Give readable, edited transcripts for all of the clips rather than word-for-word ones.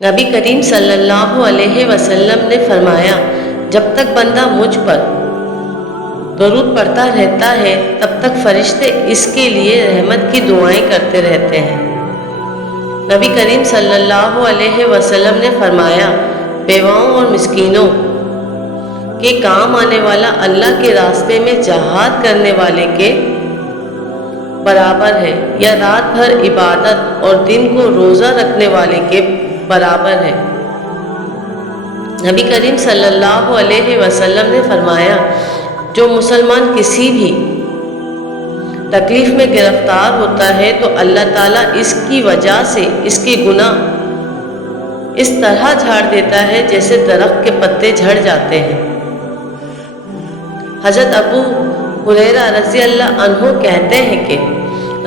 نبی کریم صلی اللہ علیہ وسلم نے فرمایا، جب تک بندہ مجھ پر درود پڑھتا رہتا ہے تب تک فرشتے اس کے لیے رحمت کی دعائیں کرتے رہتے ہیں۔ نبی کریم صلی اللہ علیہ وسلم نے فرمایا، بیواؤں اور مسکینوں کے کام آنے والا اللہ کے راستے میں جہاد کرنے والے کے برابر ہے، یا رات بھر عبادت اور دن کو روزہ رکھنے والے کے برابر ہے۔ نبی کریم صلی اللہ علیہ وسلم نے فرمایا، جو مسلمان کسی بھی تکلیف میں گرفتار ہوتا ہے تو اللہ تعالیٰ اس کی وجہ سے اس کے گناہ اس طرح جھاڑ دیتا ہے جیسے درخت کے پتے جھڑ جاتے ہیں۔ حضرت ابو ہریرہ رضی اللہ عنہ کہتے ہیں کہ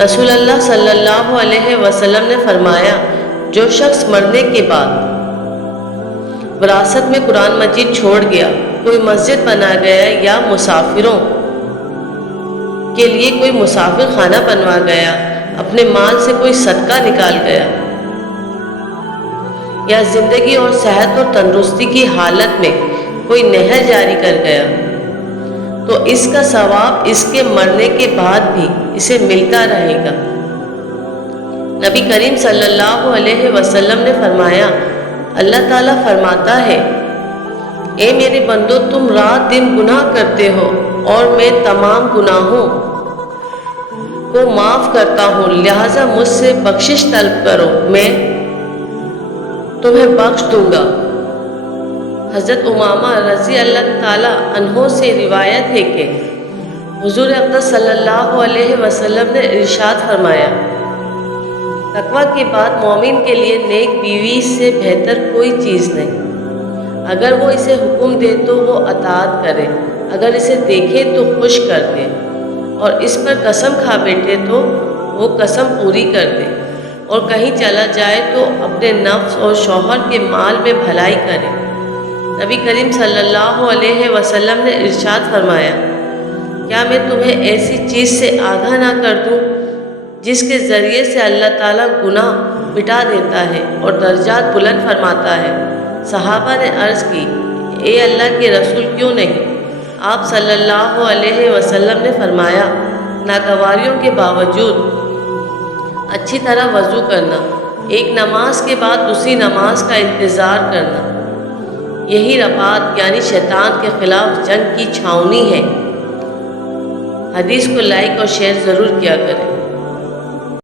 رسول اللہ صلی اللہ علیہ وسلم نے فرمایا، جو شخص مرنے کے بعد وراثت میں قرآن مجید چھوڑ گیا، کوئی مسجد بنا گیا، یا مسافروں کے لیے کوئی مسافر خانہ بنوا گیا، اپنے مال سے کوئی صدقہ نکال گیا، یا زندگی اور صحت اور تندرستی کی حالت میں کوئی نہر جاری کر گیا، تو اس کا ثواب اس کے مرنے کے بعد بھی اسے ملتا رہے گا۔ نبی کریم صلی اللہ علیہ وسلم نے فرمایا، اللہ تعالیٰ فرماتا ہے، اے میرے بندو، تم رات دن گناہ کرتے ہو اور میں تمام گناہوں کو معاف کرتا ہوں، لہٰذا مجھ سے بخشش طلب کرو، میں تمہیں بخش دوں گا۔ حضرت امامہ رضی اللہ تعالیٰ عنہ سے روایت ہے کہ حضور اقدس صلی اللہ علیہ وسلم نے ارشاد فرمایا، تقویٰ کے بعد مومن کے لیے نیک بیوی سے بہتر کوئی چیز نہیں، اگر وہ اسے حکم دے تو وہ اطاعت کرے، اگر اسے دیکھے تو خوش کر دے، اور اس پر قسم کھا بیٹھے تو وہ قسم پوری کر دے، اور کہیں چلا جائے تو اپنے نفس اور شوہر کے مال میں بھلائی کرے۔ نبی کریم صلی اللہ علیہ وسلم نے ارشاد فرمایا، کیا میں تمہیں ایسی چیز سے آگاہ نہ کر دوں جس کے ذریعے سے اللہ تعالیٰ گناہ مٹا دیتا ہے اور درجات بلند فرماتا ہے؟ صحابہ نے عرض کی، اے اللہ کے رسول، کیوں نہیں؟ آپ صلی اللہ علیہ وسلم نے فرمایا، ناگواریوں کے باوجود اچھی طرح وضو کرنا، ایک نماز کے بعد دوسری نماز کا انتظار کرنا، یہی رباط یعنی شیطان کے خلاف جنگ کی چھاؤنی ہے۔ حدیث کو لائک اور شیئر ضرور کیا کریں۔